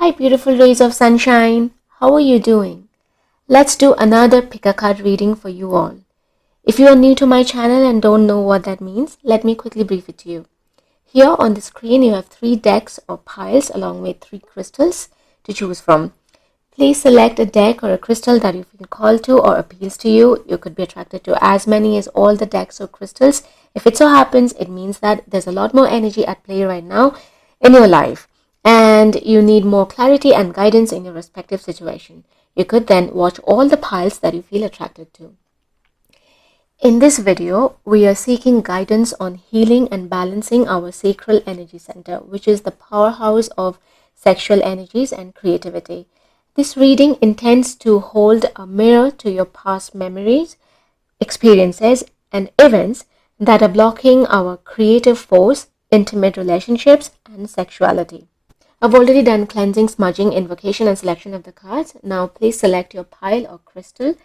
Hi, beautiful rays of sunshine. How are you doing? Let's do another pick a card reading for you all. If you are new to my channel and don't know what that means, let me quickly brief it to you. Here on the screen, you have 3 decks or piles along with 3 crystals to choose from. Please select a deck or a crystal that you feel called to or appeals to you. You could be attracted to as many as all the decks or crystals. If it so happens, it means that there's a lot more energy at play right now in your life, and you need more clarity and guidance in your respective situation. You could then watch all the piles that you feel attracted to. In this video, we are seeking guidance on healing and balancing our sacral energy center, which is the powerhouse of sexual energies and creativity. This reading intends to hold a mirror to your past memories, experiences, and events that are blocking our creative force, intimate relationships, and sexuality. I've already done cleansing, smudging, invocation, and selection of the cards. Now please select your pile or crystal.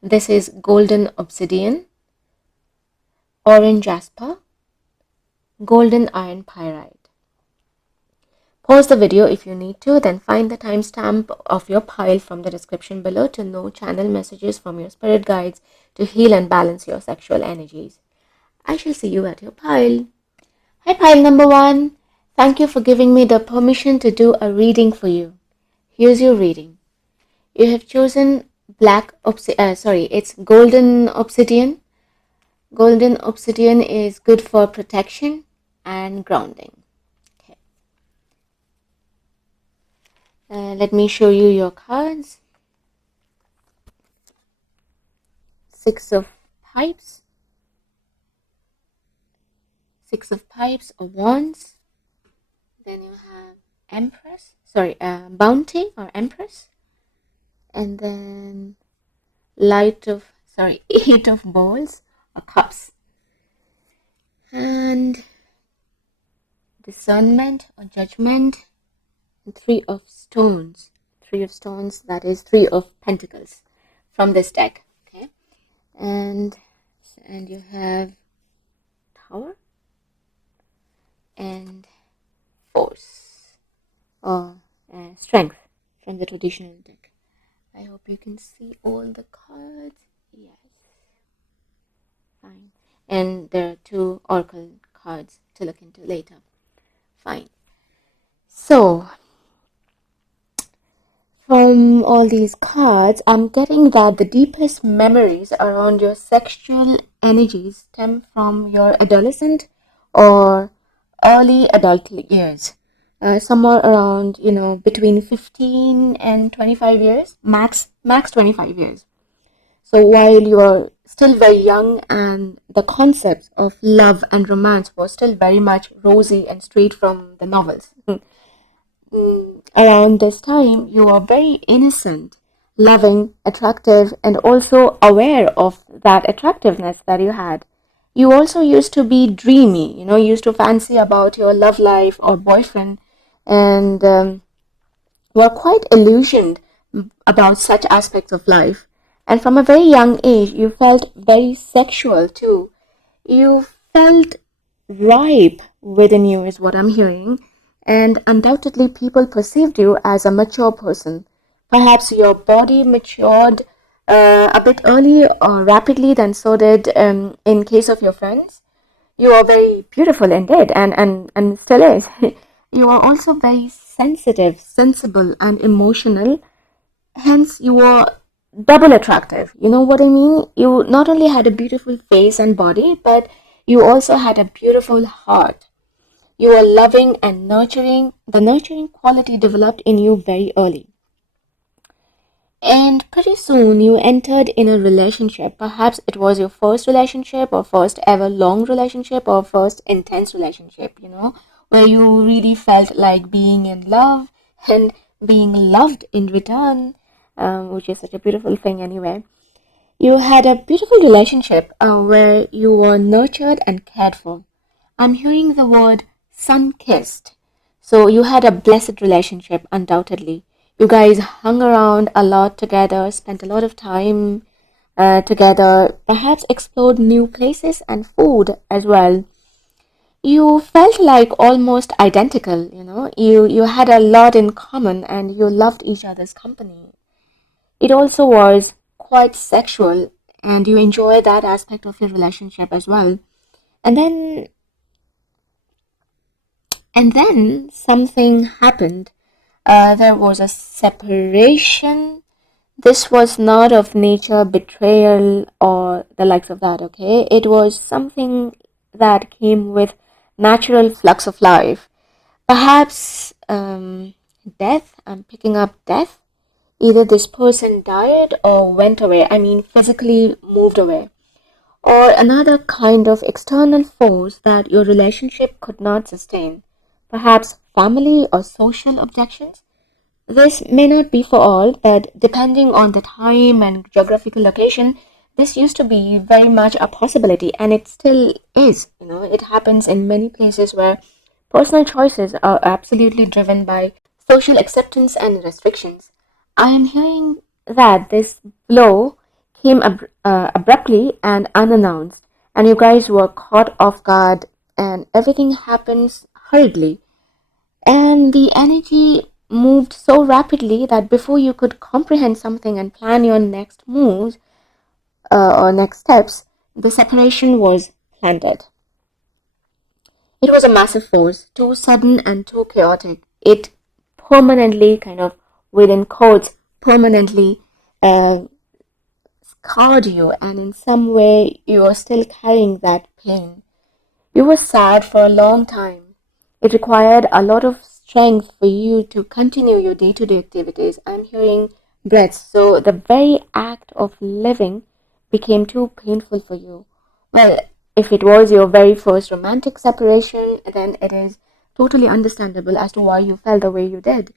This is golden obsidian, orange jasper, golden iron pyrite. Pause the video if you need to, then find the timestamp of your pile from the description below to know channel messages from your spirit guides to heal and balance your sexual energies. I shall see you at your pile. Hi, pile number 1. Thank you for giving me the permission to do a reading for you. Here's your reading. You have chosen it's golden obsidian. Golden obsidian is good for protection and grounding. Okay. Let me show you your cards. 6 of pipes. 6 of pipes or wands. Then you have bounty or empress. And then 8 of bowls or cups. And discernment or judgment. And 3 of stones. 3 of stones, that is 3 of pentacles from this deck. Okay. And you have tower and force or strength from the traditional deck. I hope you can see all the cards. Yes. Fine. And there are 2 oracle cards to look into later. Fine. So, from all these cards, I'm getting that the deepest memories around your sexual energies stem from your adolescent or early adult years. Somewhere around, between 15 and 25 years, max 25 years. So while you are still very young and the concepts of love and romance was still very much rosy and straight from the novels. Around this time, you are very innocent, loving, attractive, and also aware of that attractiveness that you had. You also used to be dreamy, used to fancy about your love life or boyfriend, and were quite illusioned about such aspects of life. And from a very young age, you felt very sexual too. You felt ripe within you, is what I'm hearing. And undoubtedly, people perceived you as a mature person. Perhaps your body matured a bit early or rapidly than so did in case of your friends. You are very beautiful indeed, and still is. You are also very sensitive, sensible, and emotional. Hence, you are double attractive. You know what I mean? You not only had a beautiful face and body, but you also had a beautiful heart. You are loving and nurturing. The nurturing quality developed in you very early. And pretty soon you entered in a relationship. Perhaps it was your first relationship or first ever long relationship or first intense relationship, where you really felt like being in love and being loved in return, which is such a beautiful thing anyway. You had a beautiful relationship where you were nurtured and cared for. I'm hearing the word sun-kissed. So you had a blessed relationship, undoubtedly. You guys hung around a lot together, spent a lot of time together, perhaps explored new places and food as well. You felt like almost identical, you had a lot in common and you loved each other's company. It also was quite sexual and you enjoyed that aspect of your relationship as well. And then something happened. There was a separation. This was not of nature betrayal or the likes of that, okay? It was something that came with natural flux of life. Perhaps death. I'm picking up death. Either this person died or went away. I mean, physically moved away. Or another kind of external force that your relationship could not sustain. Perhaps family or social objections. This may not be for all, but depending on the time and geographical location, this used to be very much a possibility, and it still is. It happens in many places where personal choices are absolutely driven by social acceptance and restrictions. I am hearing that this blow came abruptly and unannounced, and you guys were caught off guard, and everything happens hurriedly. And the energy moved so rapidly that before you could comprehend something and plan your next moves or next steps, the separation was planted. It was a massive force, too sudden and too chaotic. It permanently, kind of within quotes, permanently uh, scarred you, and in some way you are still carrying that pain. You were sad for a long time. It required a lot of strength for you to continue your day to day activities. I'm hearing breaths, so the very act of living became too painful for you. Well, if it was your very first romantic separation, then it is totally understandable as to why you felt the way you did.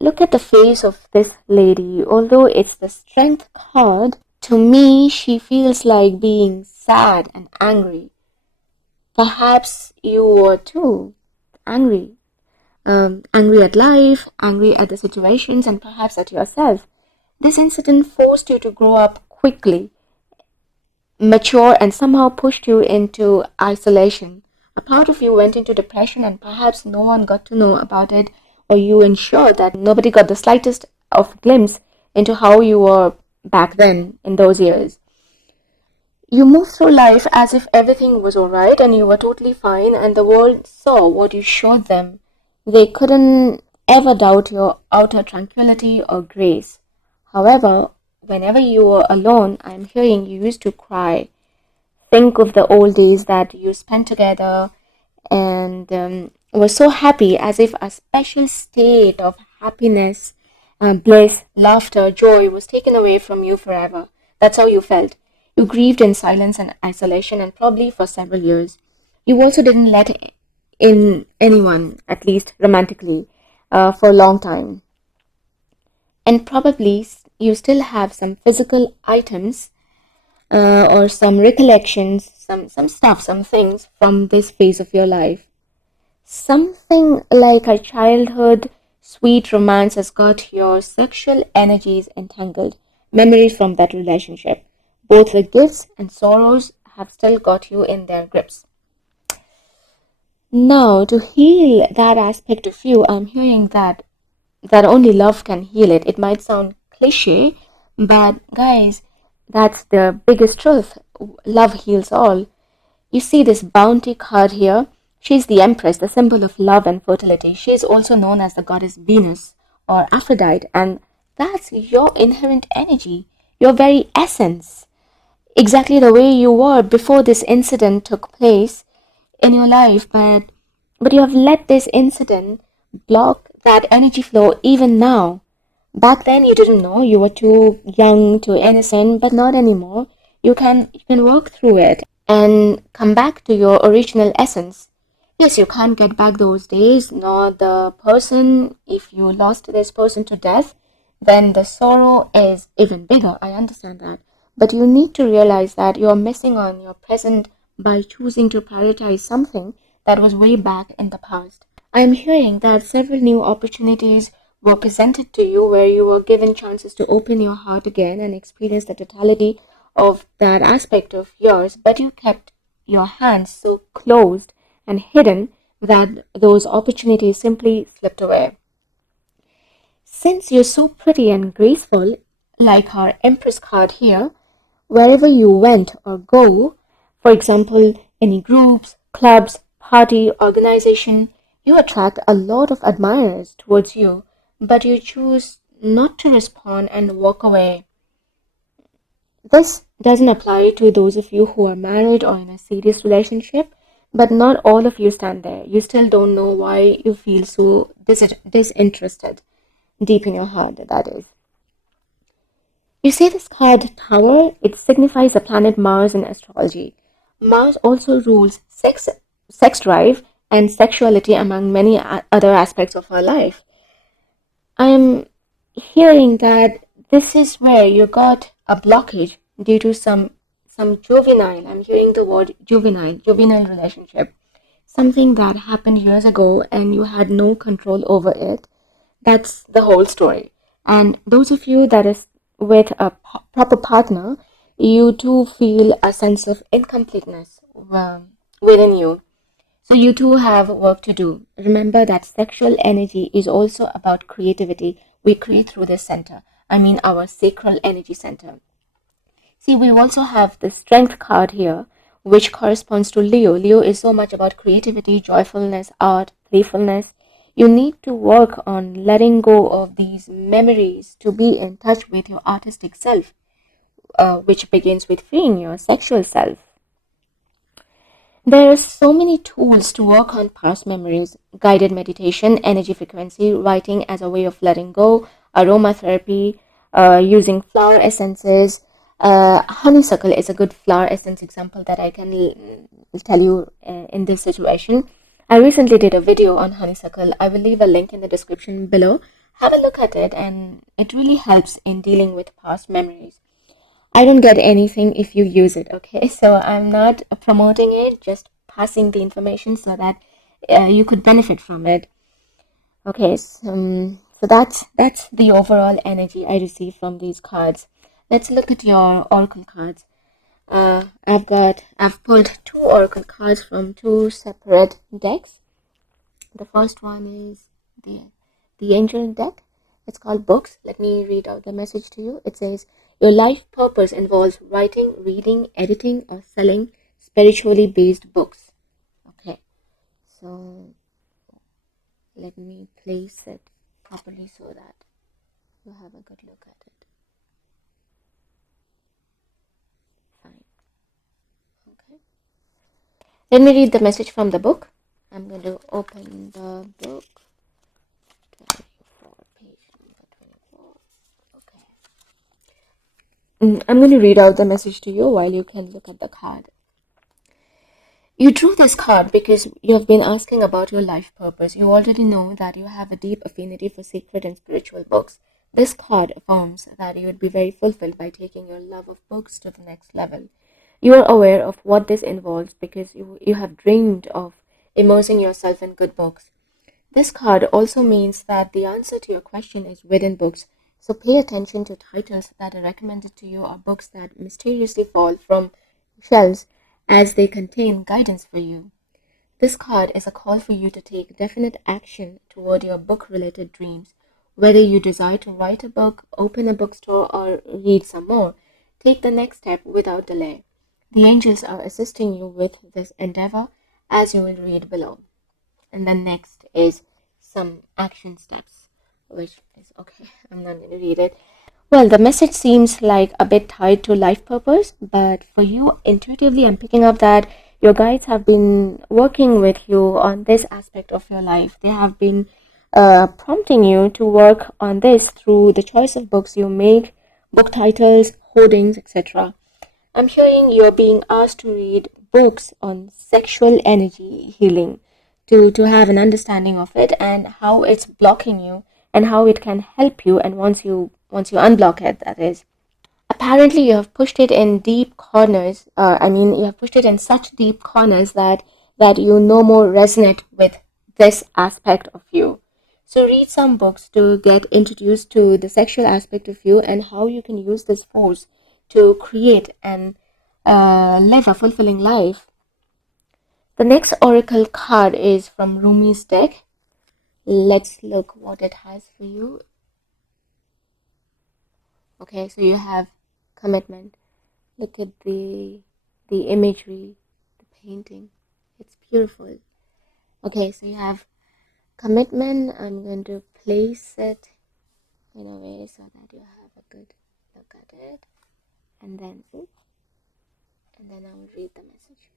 Look at the face of this lady. Although it's the strength card, to me she feels like being sad and angry. Perhaps you were too angry. Angry at life, angry at the situations, and perhaps at yourself. This incident forced you to grow up quickly, mature, and somehow pushed you into isolation. A part of you went into depression, and perhaps no one got to know about it, or you ensured that nobody got the slightest of glimpse into how you were back then in those years. You moved through life as if everything was alright and you were totally fine, and the world saw what you showed them. They couldn't ever doubt your outer tranquility or grace. However, whenever you were alone, I'm hearing you used to cry. Think of the old days that you spent together and were so happy, as if a special state of happiness, bliss, laughter, joy was taken away from you forever. That's how you felt. You grieved in silence and isolation, and probably for several years. You also didn't let in anyone, at least romantically, for a long time. And probably you still have some physical items or some recollections, some stuff, some things from this phase of your life. Something like a childhood sweet romance has got your sexual energies entangled, memories from that relationship. Both the gifts and sorrows have still got you in their grips. Now, to heal that aspect of you, I'm hearing that only love can heal it. It might sound cliche, but guys, that's the biggest truth. Love heals all. You see this bounty card here. She's the Empress, the symbol of love and fertility. She is also known as the goddess Venus or Aphrodite, and that's your inherent energy, your very essence. Exactly the way you were before this incident took place in your life, but you have let this incident block that energy flow even now. Back then you didn't know, you were too young, too innocent, but not anymore. You can work through it and come back to your original essence. Yes, you can't get back those days, nor the person. If you lost this person to death, then the sorrow is even bigger. I understand that. But you need to realize that you're missing on your present by choosing to prioritize something that was way back in the past. I am hearing that several new opportunities were presented to you where you were given chances to open your heart again and experience the totality of that aspect of yours, but you kept your hands so closed and hidden that those opportunities simply slipped away. Since you're so pretty and graceful, like our Empress card here, wherever you went or go, for example, any groups, clubs, party, organization, you attract a lot of admirers towards you, but you choose not to respond and walk away. This doesn't apply to those of you who are married or in a serious relationship, but not all of you stand there. You still don't know why you feel so disinterested, deep in your heart, that is. You see this card Tower, it signifies the planet Mars in astrology. Mars also rules sex drive, and sexuality among many other aspects of our life. I am hearing that this is where you got a blockage due to some juvenile. I'm hearing the word juvenile relationship. Something that happened years ago and you had no control over it. That's the whole story. And those of you that is with a proper partner, you too feel a sense of incompleteness within you. So you too have work to do. Remember that sexual energy is also about creativity. We create through this center. I mean our sacral energy center. See, we also have the strength card here, which corresponds to Leo. Leo is so much about creativity, joyfulness, art, playfulness. You need to work on letting go of these memories to be in touch with your artistic self, which begins with freeing your sexual self. There are so many tools to work on past memories: guided meditation, energy frequency, writing as a way of letting go, aromatherapy, using flower essences. Honeysuckle is a good flower essence example that I can tell you in this situation. I recently did a video on honeysuckle. I will leave a link in the description below. Have a look at it, and it really helps in dealing with past memories. I don't get anything if you use it, okay? So I'm not promoting it, just passing the information so that you could benefit from it. Okay, so that's the overall energy I receive from these cards. Let's look at your oracle cards. I've pulled two oracle cards from two separate decks. The first one is the angel deck. It's called Books. Let me read out the message to you. It says, your life purpose involves writing, reading, editing, or selling spiritually based books. Okay, so let me place it properly so that you have a good look at it. Fine. Okay. Let me read the message from the book. I'm going to open the book. 24, page number 24. Okay. I'm going to read out the message to you while you can look at the card. You drew this card because you have been asking about your life purpose. You already know that you have a deep affinity for sacred and spiritual books. This card affirms that you would be very fulfilled by taking your love of books to the next level. You are aware of what this involves because you have dreamed of immersing yourself in good books. This card also means that the answer to your question is within books, so pay attention to titles that are recommended to you or books that mysteriously fall from shelves as they contain guidance for you. This card is a call for you to take definite action toward your book-related dreams. Whether you desire to write a book, open a bookstore, or read some more, take the next step without delay. The angels are assisting you with this endeavor, as you will read below. And then next is some action steps, which is okay, I'm not going to read it. Well, the message seems like a bit tied to life purpose, but for you, intuitively, I'm picking up that your guides have been working with you on this aspect of your life. They have been prompting you to work on this through the choice of books you make, book titles, hoardings, etc. I'm hearing you're being asked to read books on sexual energy healing to have an understanding of it and how it's blocking you and how it can help you, and once you unblock it, that is. Apparently you have pushed it in deep corners. You have pushed it in such deep corners that you no more resonate with this aspect of you. So read some books to get introduced to the sexual aspect of you and how you can use this force to create and live a fulfilling life. The next oracle card is from Rumi's deck. Let's look what it has for you. Okay, so you have commitment. Look at the imagery, the painting. It's beautiful. Okay, so you have commitment. I'm going to place it in a way so that you have a good look at it. And then I will read the message.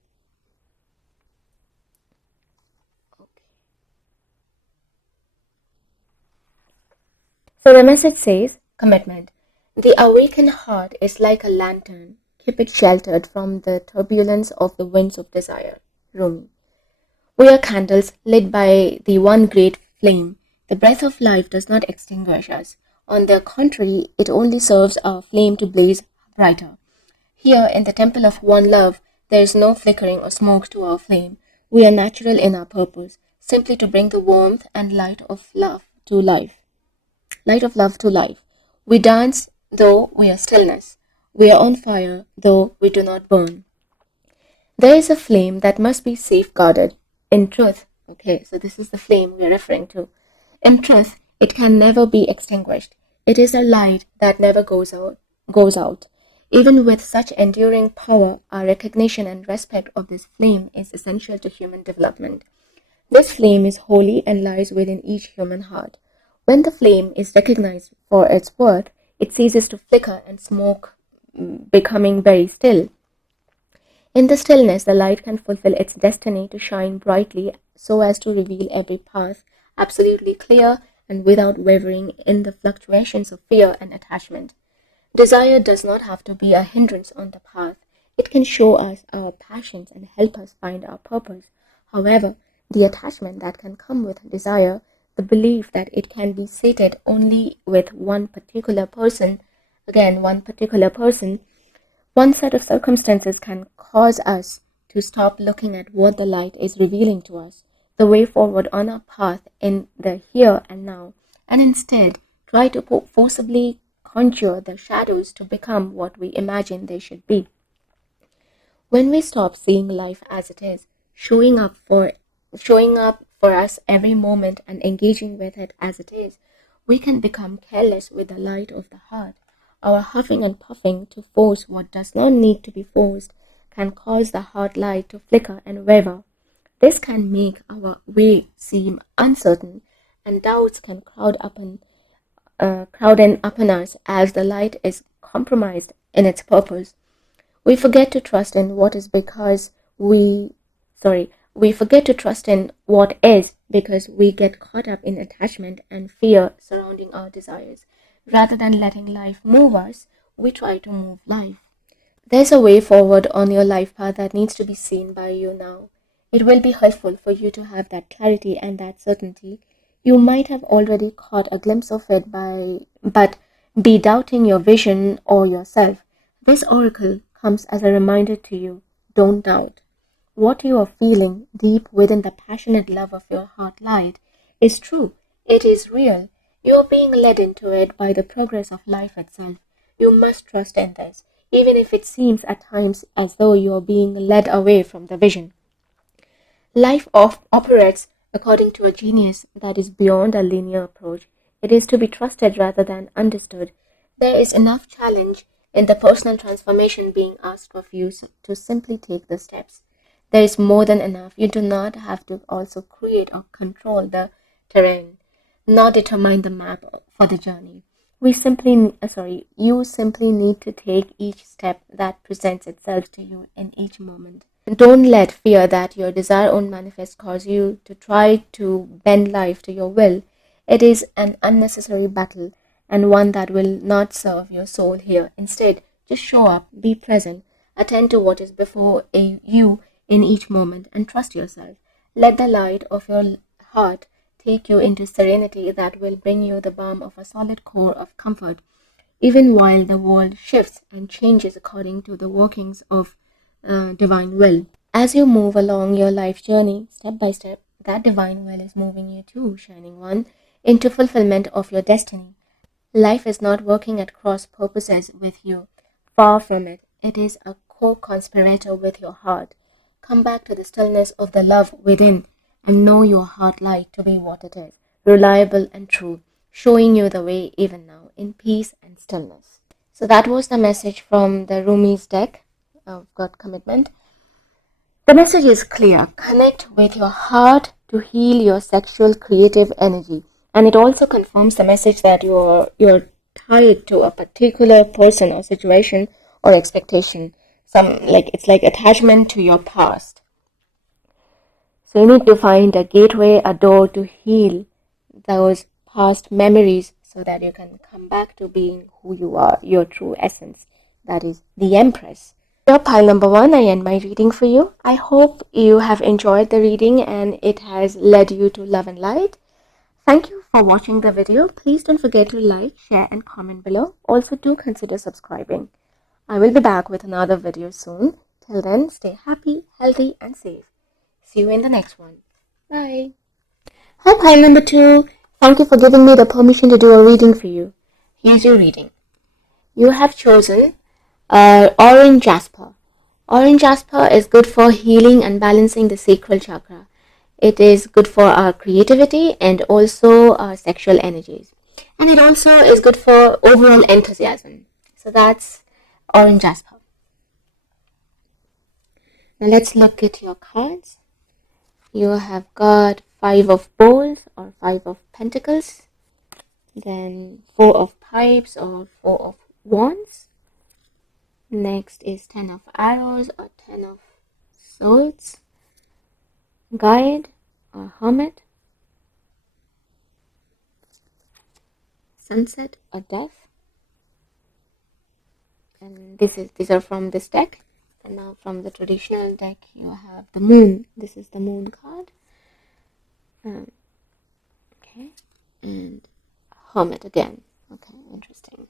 Okay. So the message says, commitment. The awakened heart is like a lantern. Keep it sheltered from the turbulence of the winds of desire. Rumi. We are candles lit by the one great flame. The breath of life does not extinguish us. On the contrary, it only serves our flame to blaze brighter. Here, in the temple of one love, there is no flickering or smoke to our flame. We are natural in our purpose, simply to bring the warmth and light of love to life. Light of love to life. We dance, though we are stillness. We are on fire, though we do not burn. There is a flame that must be safeguarded. In truth, okay, so this is the flame we are referring to. In truth, it can never be extinguished. It is a light that never goes out. Even with such enduring power, our recognition and respect of this flame is essential to human development. This flame is holy and lies within each human heart. When the flame is recognized for its worth, it ceases to flicker and smoke, becoming very still. In the stillness, the light can fulfill its destiny to shine brightly so as to reveal every path absolutely clear and without wavering in the fluctuations of fear and attachment. Desire does not have to be a hindrance on the path. It can show us our passions and help us find our purpose. However, the attachment that can come with desire, the belief that it can be sated only with one particular person, one set of circumstances can cause us to stop looking at what the light is revealing to us, the way forward on our path in the here and now, and instead try to forcibly conjure the shadows to become what we imagine they should be. When we stop seeing life as it is, showing up for us every moment and engaging with it as it is, we can become careless with the light of the heart. Our huffing and puffing to force what does not need to be forced can cause the heart light to flicker and waver. This can make our way seem uncertain, and doubts can crowd in upon us as the light is compromised in its purpose. We forget to trust in what is because we forget to trust in what is because we get caught up in attachment and fear surrounding our desires. Rather than letting life move us, we try to move life. There's a way forward on your life path that needs to be seen by you now. It will be helpful for you to have that clarity and that certainty. You might have already caught a glimpse of it but be doubting your vision or yourself. This oracle comes as a reminder to you. Don't doubt. What you are feeling deep within the passionate love of your heart light is true. It is real. You are being led into it by the progress of life itself. You must trust in this, even if it seems at times as though you are being led away from the vision. Life operates according to a genius that is beyond a linear approach. It is to be trusted rather than understood. There is enough challenge in the personal transformation being asked of you to simply take the steps. There is more than enough. You do not have to also create or control the terrain, nor determine the map for the journey. You simply need to take each step that presents itself to you in each moment. Don't let fear that your desire won't manifest cause you to try to bend life to your will. It is an unnecessary battle and one that will not serve your soul here. Instead, just show up, be present, attend to what is before you in each moment, and trust yourself. Let the light of your heart take you into serenity that will bring you the balm of a solid core of comfort, even while the world shifts and changes according to the workings of divine will. As you move along your life journey, step by step, that divine will is moving you too, shining one, into fulfillment of your destiny. Life is not working at cross purposes with you. Far from it. It is a co-conspirator with your heart. come back to the stillness of the love within and know your heart light to be what it is, reliable and true, showing you the way even now in peace and stillness. So that was the message from the Rumi's deck of God Commitment. The message is clear. Connect with your heart to heal your sexual creative energy. And it also confirms the message that you're tied to a particular person or situation or expectation. It's like attachment to your past. So you need to find a gateway, a door to heal those past memories so that you can come back to being who you are, your true essence. That is the Empress. Your pile number 1, I end my reading for you. I hope you have enjoyed the reading and it has led you to love and light. Thank you for watching the video. Please don't forget to like, share and comment below. Also do consider subscribing. I will be back with another video soon. Till then, stay happy, healthy and safe. See you in the next one. Bye. Hi pile number 2. Thank you for giving me the permission to do a reading for you. Here's your reading. You have chosen orange jasper. Orange jasper is good for healing and balancing the sacral chakra. It is good for our creativity and also our sexual energies. And it also is good for overall enthusiasm. So that's orange jasper. Now let's look at your cards. You have got 5 of bowls or 5 of pentacles. Then 4 of pipes or 4 of wands. Next is 10 of arrows or 10 of swords, guide or hermit, sunset or death. And these are from this deck. And now from the traditional deck you have the moon. This is the moon card. Okay, and hermit again. Okay, interesting.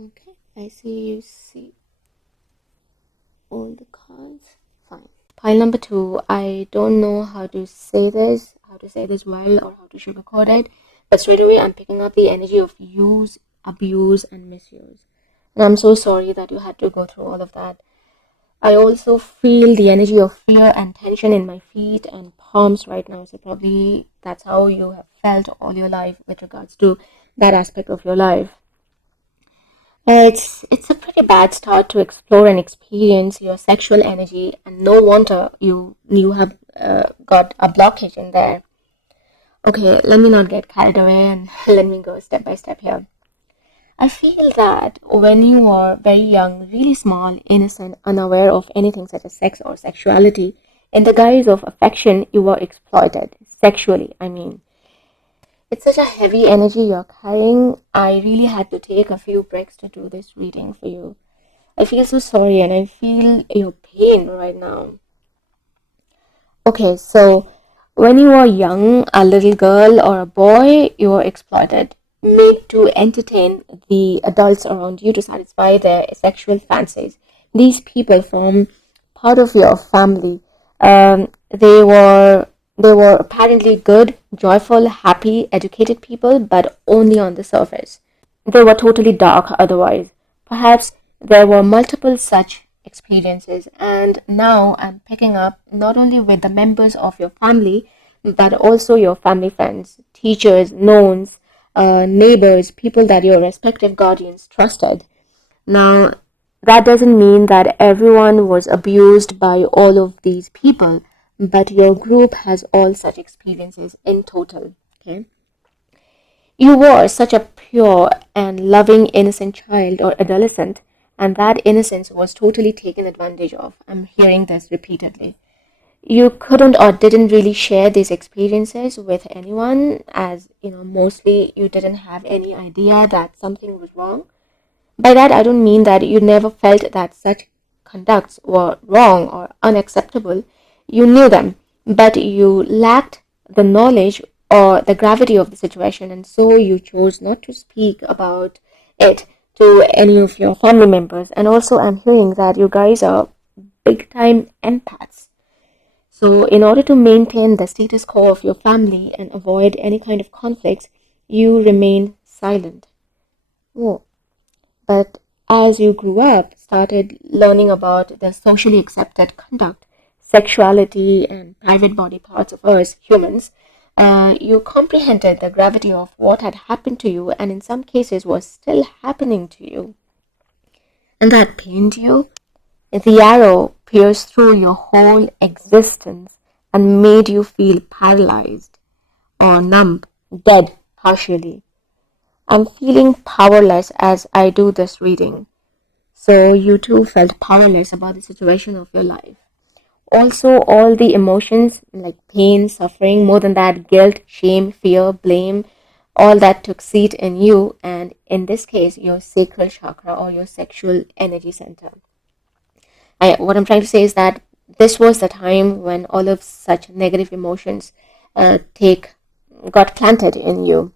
Okay, I see all the cards. Fine. Pile number 2. I don't know how to say this well or how to sugarcoat it, but straight away I'm picking up the energy of use, abuse and misuse. And I'm so sorry that you had to go through all of that. I also feel the energy of fear and tension in my feet and palms right now. So probably that's how you have felt all your life with regards to that aspect of your life. It's a pretty bad start to explore and experience your sexual energy, and no wonder you have got a blockage in there. Okay, let me not get carried away and let me go step by step here. I feel that when you are very young, really small, innocent, unaware of anything such as sex or sexuality, in the guise of affection, you were exploited, sexually, I mean. It's such a heavy energy you're carrying. I really had to take a few breaks to do this reading for you. I feel so sorry and I feel your pain right now. Okay, so when you were young, a little girl or a boy, you were exploited, made to entertain the adults around you to satisfy their sexual fancies. These people form part of your family. They were apparently good, joyful, happy, educated people, but only on the surface. They were totally dark otherwise. Perhaps there were multiple such experiences, and now I'm picking up not only with the members of your family, but also your family friends, teachers, knowns, neighbors, people that your respective guardians trusted. Now, that doesn't mean that everyone was abused by all of these people, but your group has all such experiences in total. Okay, you were such a pure and loving innocent child or adolescent, and that innocence was totally taken advantage of. I'm hearing this repeatedly. You couldn't or didn't really share these experiences with anyone, as mostly you didn't have any idea that something was wrong. By that I don't mean that you never felt that such conducts were wrong or unacceptable. You knew them, but you lacked the knowledge or the gravity of the situation, and so you chose not to speak about it to any of your family members. And also I'm hearing that you guys are big time empaths. So in order to maintain the status quo of your family and avoid any kind of conflicts, you remain silent. Oh, but as you grew up, started learning about the socially accepted conduct, sexuality, and private body parts of us humans, you comprehended the gravity of what had happened to you and in some cases was still happening to you. And that pained you. The arrow pierced through your whole existence and made you feel paralyzed or numb, dead partially. I'm feeling powerless as I do this reading. So you too felt powerless about the situation of your life. Also, all the emotions like pain, suffering, more than that, guilt, shame, fear, blame, all that took seat in you, and in this case, your sacral chakra or your sexual energy center. What I'm trying to say is that this was the time when all of such negative emotions take got planted in you.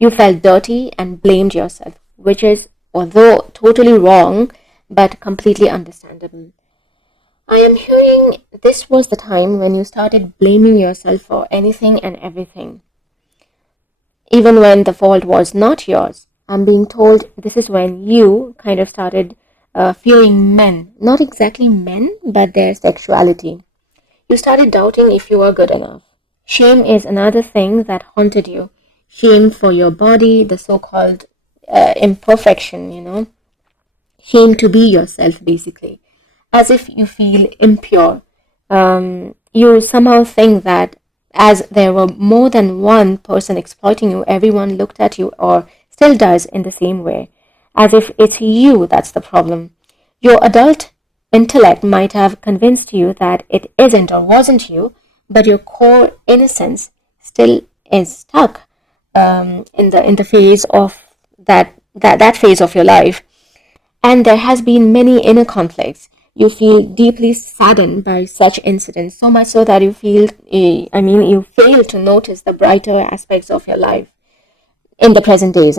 You felt dirty and blamed yourself, which is, although totally wrong, but completely understandable. I am hearing this was the time when you started blaming yourself for anything and everything, even when the fault was not yours. I'm being told this is when you kind of started fearing men, not exactly men, but their sexuality. You started doubting if you were good enough. Shame is another thing that haunted you. Shame for your body, the so called imperfection, shame to be yourself, basically, as if you feel impure. You somehow think that as there were more than one person exploiting you, everyone looked at you or still does in the same way, as if it's you that's the problem. Your adult intellect might have convinced you that it isn't or wasn't you, but your core innocence still is stuck in the phase of that phase of your life. And there has been many inner conflicts. You feel deeply saddened by such incidents, so much so that you fail to notice the brighter aspects of your life in the present days.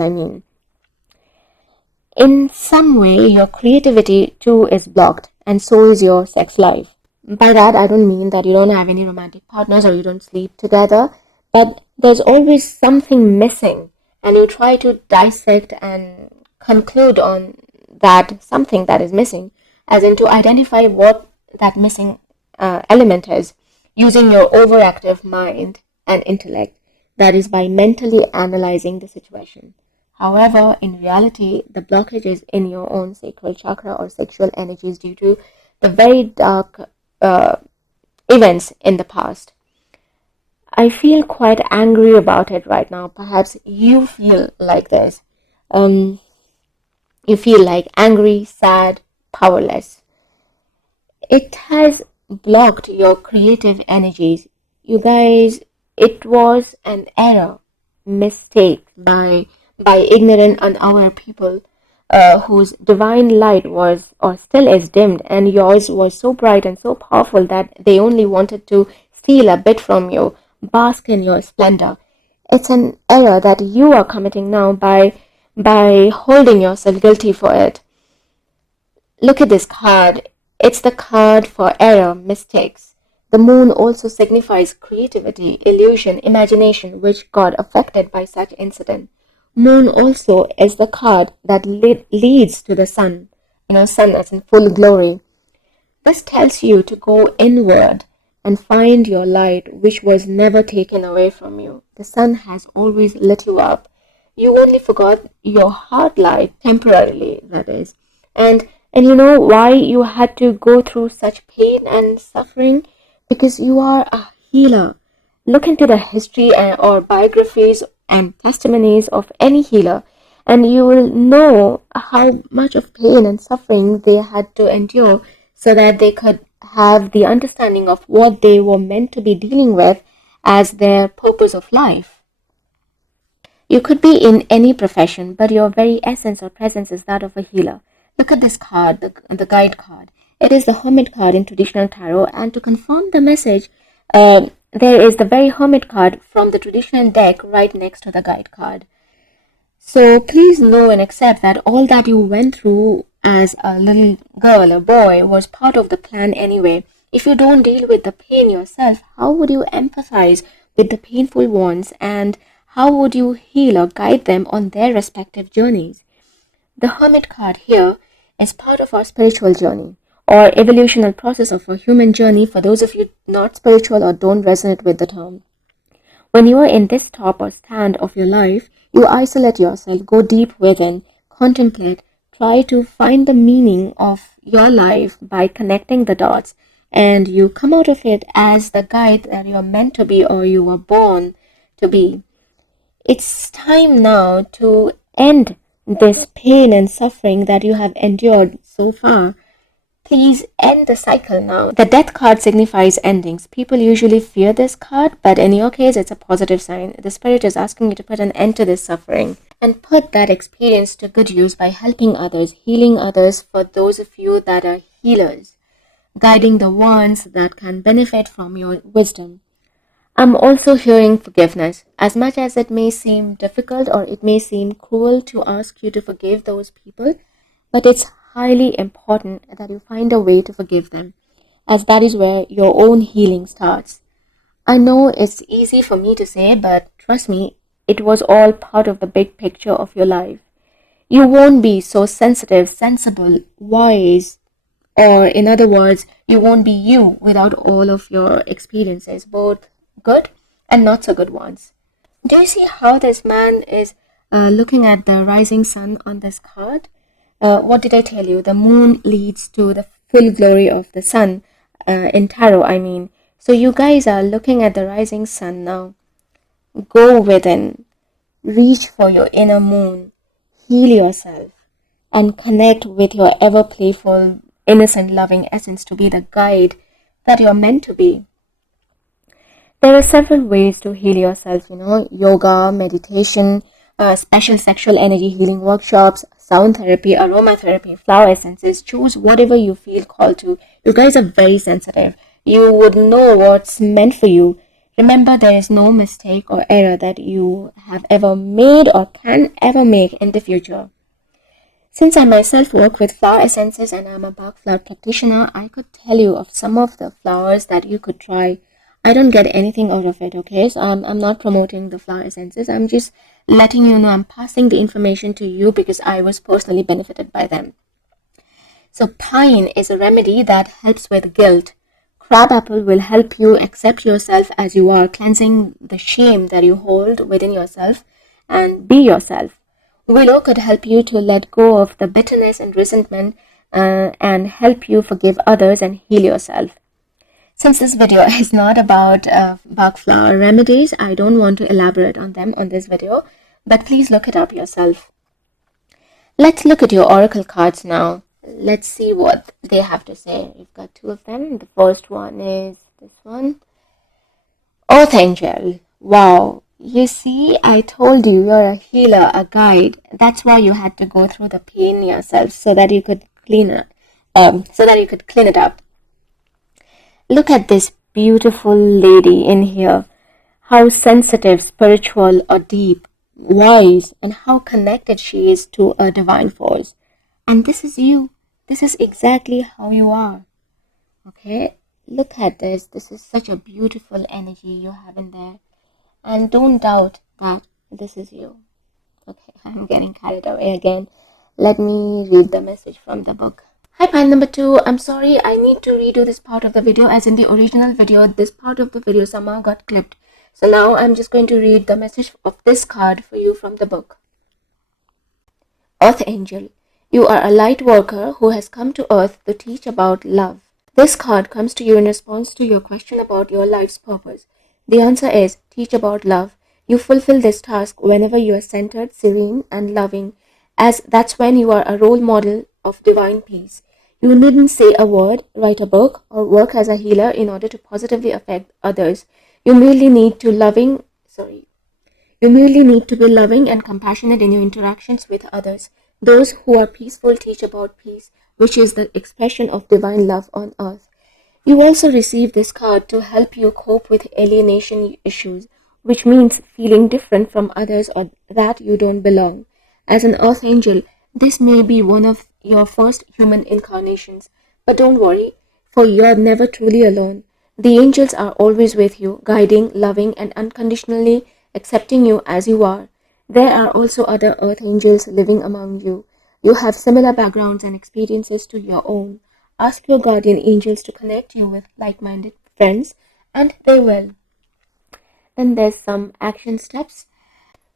In some way, your creativity too is blocked, and so is your sex life. By that, I don't mean that you don't have any romantic partners or you don't sleep together, but there's always something missing, and you try to dissect and conclude on that something that is missing, as in to identify what that missing element is, using your overactive mind and intellect, that is, by mentally analyzing the situation. However, in reality, the blockage is in your own sacral chakra or sexual energies due to the very dark uh, events in the past. I feel quite angry about it right now. Perhaps you feel like this. Um, you feel like angry, sad, powerless. It has blocked your creative energies. You guys, it was an error, mistake by ignorant, unaware people whose divine light was or still is dimmed, and yours was so bright and so powerful that they only wanted to steal a bit from you, bask in your splendor. It's an error that you are committing now by holding yourself guilty for it. Look at this card. It's the card for error, mistakes. The moon also signifies creativity, illusion, imagination, which got affected by such incident. Moon also is the card that leads to the sun, sun that's in full glory. This tells you to go inward and find your light, which was never taken away from you. The sun has always lit you up. You only forgot your heart light temporarily, that is. And you know why you had to go through such pain and suffering? Because you are a healer. Look into the history or biographies and testimonies of any healer, and you will know how much of pain and suffering they had to endure so that they could have the understanding of what they were meant to be dealing with as their purpose of life. You could be in any profession, but your very essence or presence is that of a healer. Look at this card, the guide card. It is the Hermit card in traditional tarot, and to confirm the message, there is the very Hermit card from the traditional deck right next to the guide card. So please know and accept that all that you went through as a little girl or boy was part of the plan anyway. If you don't deal with the pain yourself, how would you empathize with the painful ones, and how would you heal or guide them on their respective journeys? The Hermit card here is part of our spiritual journey or evolutional process of a human journey for those of you not spiritual or don't resonate with the term. When you are in this top or stand of your life, you isolate yourself, go deep within, contemplate, try to find the meaning of your life by connecting the dots, and you come out of it as the guide that you are meant to be or you were born to be. It's time now to end this pain and suffering that you have endured so far. Please end the cycle now. The death card signifies endings. People usually fear this card, but in your case, it's a positive sign. The spirit is asking you to put an end to this suffering and put that experience to good use by helping others, healing others for those of you that are healers, guiding the ones that can benefit from your wisdom. I'm also hearing forgiveness. As much as it may seem difficult or it may seem cruel to ask you to forgive those people, but it's highly important that you find a way to forgive them, as that is where your own healing starts. I know it's easy for me to say, but trust me, it was all part of the big picture of your life. You won't be so sensitive, sensible, wise, or in other words, you won't be you without all of your experiences, both good and not so good ones. Do you see how this man is looking at the rising sun on this card? What did I tell you? The moon leads to the full glory of the sun in tarot, I mean. So you guys are looking at the rising sun now. Go within, reach for your inner moon, heal yourself, and connect with your ever playful, innocent, loving essence to be the guide that you're meant to be. There are several ways to heal yourself, yoga, meditation, special sexual energy healing workshops, sound therapy, aromatherapy, flower essences. Choose whatever you feel called to. You guys are very sensitive. You would know what's meant for you. Remember, there is no mistake or error that you have ever made or can ever make in the future. Since I myself work with flower essences and I'm a Bach flower practitioner, I could tell you of some of the flowers that you could try. I don't get anything out of it, okay? So I'm not promoting the flower essences. I'm just letting you know, I'm passing the information to you because I was personally benefited by them. So pine is a remedy that helps with guilt. Crabapple will help you accept yourself as you are, cleansing the shame that you hold within yourself and be yourself. Willow could help you to let go of the bitterness and resentment and help you forgive others and heal yourself. Since this video is not about Bach flower remedies, I don't want to elaborate on them on this video, but please look it up yourself. Let's look at your oracle cards now. Let's see what they have to say. We've got two of them. The first one is this one. Earth Angel. Wow. You see, I told you you're a healer, a guide. That's why you had to go through the pain yourself so that you could clean it up. Look at this beautiful lady in here. How sensitive, spiritual, or deep, wise, and how connected she is to a divine force. And this is you. This is exactly how you are. Okay? Look at this. This is such a beautiful energy you have in there. And don't doubt that this is you. Okay, I'm getting carried away again. Let me read the message from the book. Hi, pile number 2. I'm sorry, I need to redo this part of the video. As in the original video, this part of the video somehow got clipped. So now I'm just going to read the message of this card for you from the book. Earth Angel. You are a light worker who has come to Earth to teach about love. This card comes to you in response to your question about your life's purpose. The answer is teach about love. You fulfill this task whenever you are centered, serene, and loving, as that's when you are a role model of divine peace. You needn't say a word, write a book, or work as a healer in order to positively affect others. You merely need to be loving and compassionate in your interactions with others. Those who are peaceful teach about peace, which is the expression of divine love on earth. You also receive this card to help you cope with alienation issues, which means feeling different from others or that you don't belong. As an Earth Angel, this may be one of your first human incarnations, but don't worry, for you're never truly alone. The angels are always with you, guiding, loving, and unconditionally accepting you as you are. There are also other Earth Angels living among you. You have similar backgrounds and experiences to your own. Ask your guardian angels to connect you with like-minded friends, and they will. Then there's some action steps.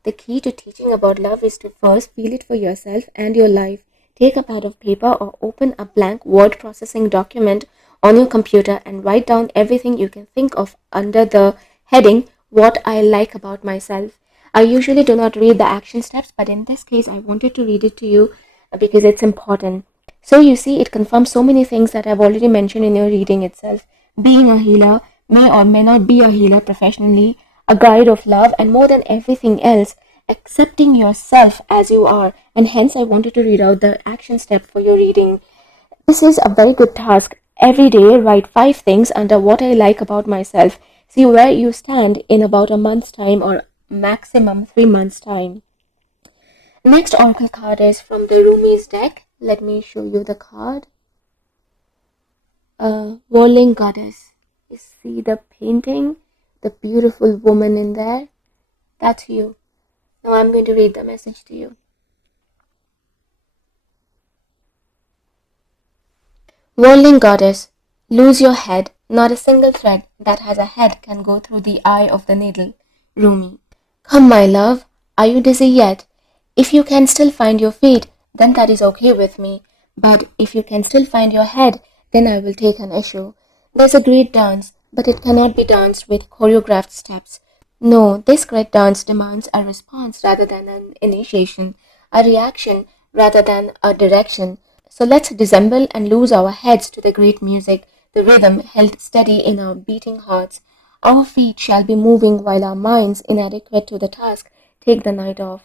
The key to teaching about love is to first feel it for yourself and your life. Take a pad of paper or open a blank word processing document on your computer and write down everything you can think of under the heading What I Like About Myself. I usually do not read the action steps, but in this case, I wanted to read it to you because it's important. So you see, it confirms so many things that I've already mentioned in your reading itself. Being a healer may or may not be a healer professionally, a guide of love, and more than everything else, accepting yourself as you are. And hence, I wanted to read out the action step for your reading. This is a very good task. Every day, write 5 things under what I like about myself. See where you stand in about a month's time or maximum 3 months' time. Next oracle card is from the Rumi's deck. Let me show you the card. Whirling Goddess. You see the painting? The beautiful woman in there? That's you. Now I'm going to read the message to you. Whirling Goddess, lose your head. Not a single thread that has a head can go through the eye of the needle. Rumi. Come, my love. Are you dizzy yet? If you can still find your feet, then that is okay with me. But if you can still find your head, then I will take an issue. There's a great dance, but it cannot be danced with choreographed steps. No, this great dance demands a response rather than an initiation, a reaction rather than a direction. So let's dissemble and lose our heads to the great music, the rhythm held steady in our beating hearts. Our feet shall be moving while our minds, inadequate to the task, take the night off.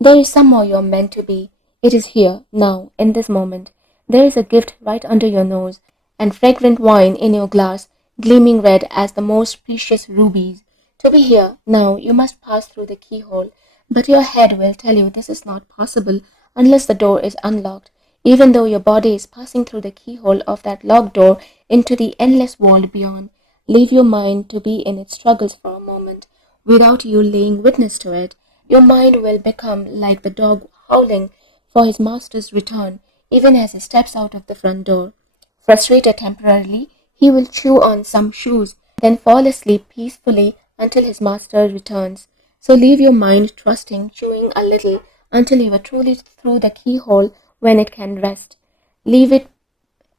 There is somewhere you're meant to be. It is here, now, in this moment. There is a gift right under your nose, and fragrant wine in your glass, gleaming red as the most precious rubies. To be here, now, you must pass through the keyhole, but your head will tell you this is not possible unless the door is unlocked, even though your body is passing through the keyhole of that locked door into the endless world beyond. Leave your mind to be in its struggles for a moment, without you laying witness to it. Your mind will become like the dog howling for his master's return, even as he steps out of the front door. Frustrated temporarily, he will chew on some shoes, then fall asleep peacefully until his master returns. So leave your mind trusting, chewing a little until you are truly through the keyhole when it can rest. Leave it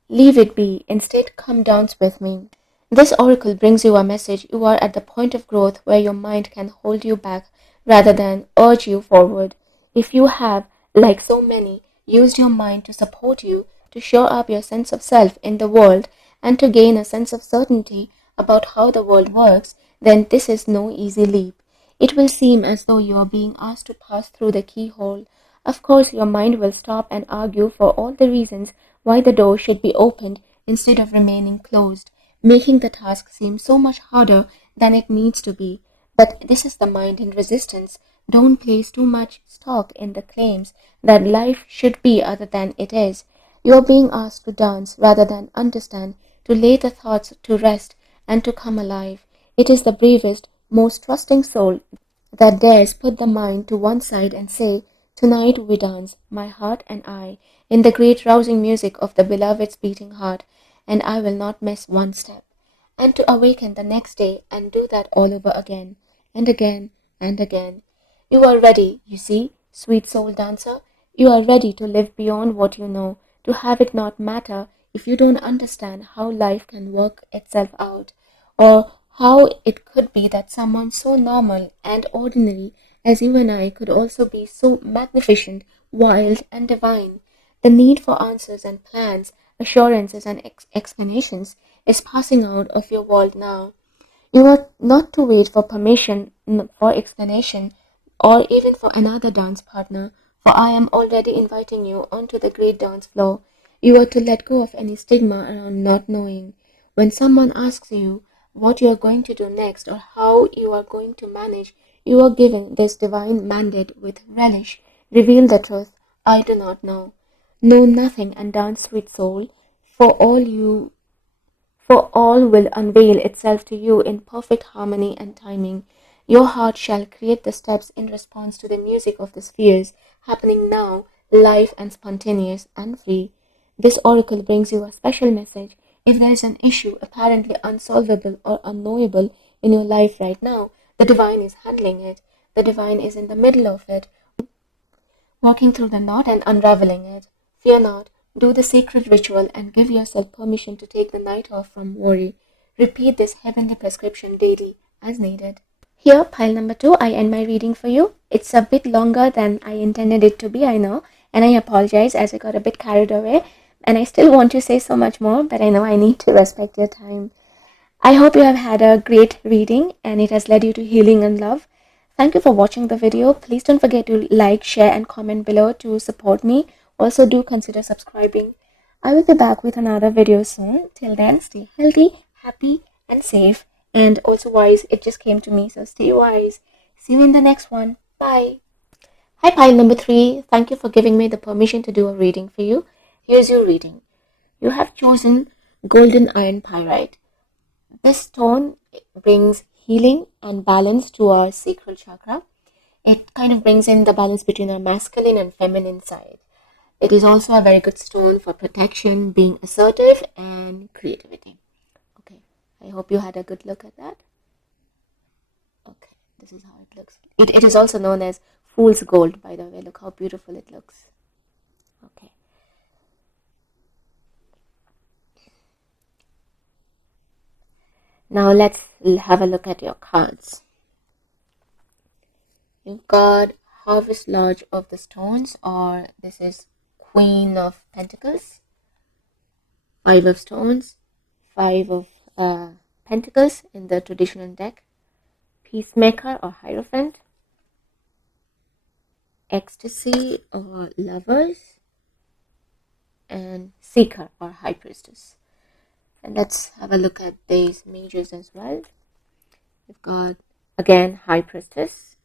Leave it be. Instead, come dance with me. This oracle brings you a message. You are at the point of growth where your mind can hold you back rather than urge you forward. If you have, like so many, used your mind to support you, to shore up your sense of self in the world, and to gain a sense of certainty about how the world works, then this is no easy leap. It will seem as though you are being asked to pass through the keyhole. Of course, your mind will stop and argue for all the reasons why the door should be opened instead of remaining closed, making the task seem so much harder than it needs to be. But this is the mind in resistance. Don't place too much stock in the claims that life should be other than it is. You are being asked to dance rather than understand, to lay the thoughts to rest and to come alive. It is the bravest, most trusting soul that dares put the mind to one side and say, tonight we dance, my heart and I, in the great rousing music of the beloved's beating heart, and I will not miss one step. And to awaken the next day and do that all over again, and again, and again. You are ready, you see, sweet soul dancer. You are ready to live beyond what you know, to have it not matter if you don't understand how life can work itself out, or how it could be that someone so normal and ordinary as you and I could also be so magnificent, wild, and divine. The need for answers and plans, assurances and explanations is passing out of your world now. You are not to wait for permission, for explanation, or even for another dance partner, for I am already inviting you onto the great dance floor. You are to let go of any stigma around not knowing. When someone asks you what you are going to do next or how you are going to manage, you are given this divine mandate with relish. Reveal the truth. I do not know. Know nothing and dance, sweet soul, for all will unveil itself to you in perfect harmony and timing. Your heart shall create the steps in response to the music of the spheres happening now life and spontaneous and free. This oracle brings you a special message. If there is an issue apparently unsolvable or unknowable in your life right now, the divine is handling it. The divine is in the middle of it, walking through the knot and unraveling it. Fear not. Do the sacred ritual and give yourself permission to take the night off from worry. Repeat this heavenly prescription daily as needed. Here, pile number 2, I end my reading for you. It's a bit longer than I intended it to be, I know, and I apologize as I got a bit carried away, and I still want to say so much more, but I know I need to respect your time. I hope you have had a great reading and it has led you to healing and love. Thank you for watching the video. Please don't forget to like, share and comment below to support me. Also do consider subscribing. I will be back with another video soon. Till then, stay healthy, happy and safe. And also wise, it just came to me, so stay wise. See you in the next one. Bye. Hi pile number 3. Thank you for giving me the permission to do a reading for you. Here's your reading. You have chosen golden iron pyrite. This stone brings healing and balance to our sacral chakra. It kind of brings in the balance between our masculine and feminine side. It is also a very good stone for protection, being assertive, and creativity. Okay, I hope you had a good look at that. Okay, this is how it looks. It is also known as fool's gold, by the way. Look how beautiful it looks. Okay. Now let's have a look at your cards. You've got Harvest Lodge of the Stones, or this is Queen of Pentacles, 5 of Stones, 5 of Pentacles in the traditional deck, Peacemaker or Hierophant, Ecstasy or Lovers, and Seeker or High Priestess. And let's have a look at these majors as well. We've got, again, High Priestess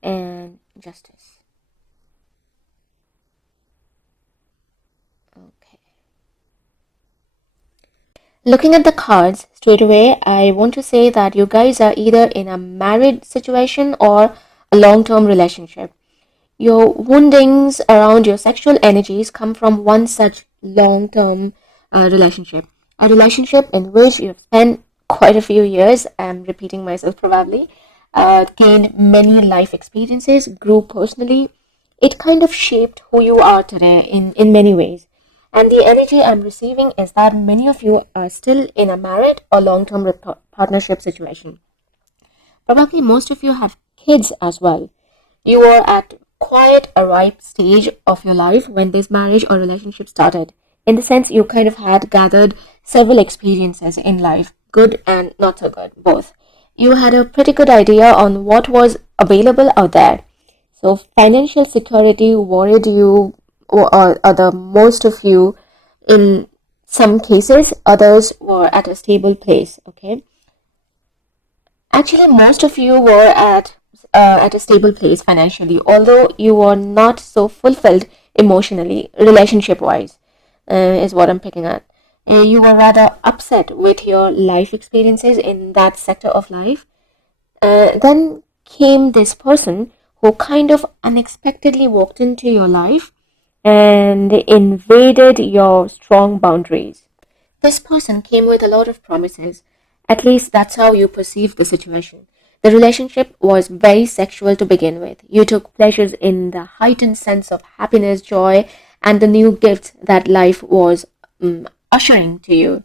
and Justice. Okay. Looking at the cards straight away, I want to say that you guys are either in a married situation or a long-term relationship. Your woundings around your sexual energies come from one such long-term relationship. A relationship in which you've spent quite a few years, I'm repeating myself probably, gained many life experiences, grew personally. It kind of shaped who you are today in many ways. And the energy I'm receiving is that many of you are still in a married or long-term partnership situation. Probably most of you have kids as well. You are at quite a ripe stage of your life when this marriage or relationship started. In the sense, you kind of had gathered several experiences in life, good and not so good, both. You had a pretty good idea on what was available out there. So financial security worried you, or the most of you. In some cases, others were at a stable place. Okay, actually most of you were at a stable place financially, although you were not so fulfilled emotionally, relationship wise, is what I'm picking at. You were rather upset with your life experiences in that sector of life. Then came this person who kind of unexpectedly walked into your life and invaded your strong boundaries. This person came with a lot of promises. At least that's how you perceive the situation. The relationship was very sexual to begin with. You took pleasures in the heightened sense of happiness, joy, and the new gifts that life was ushering to you.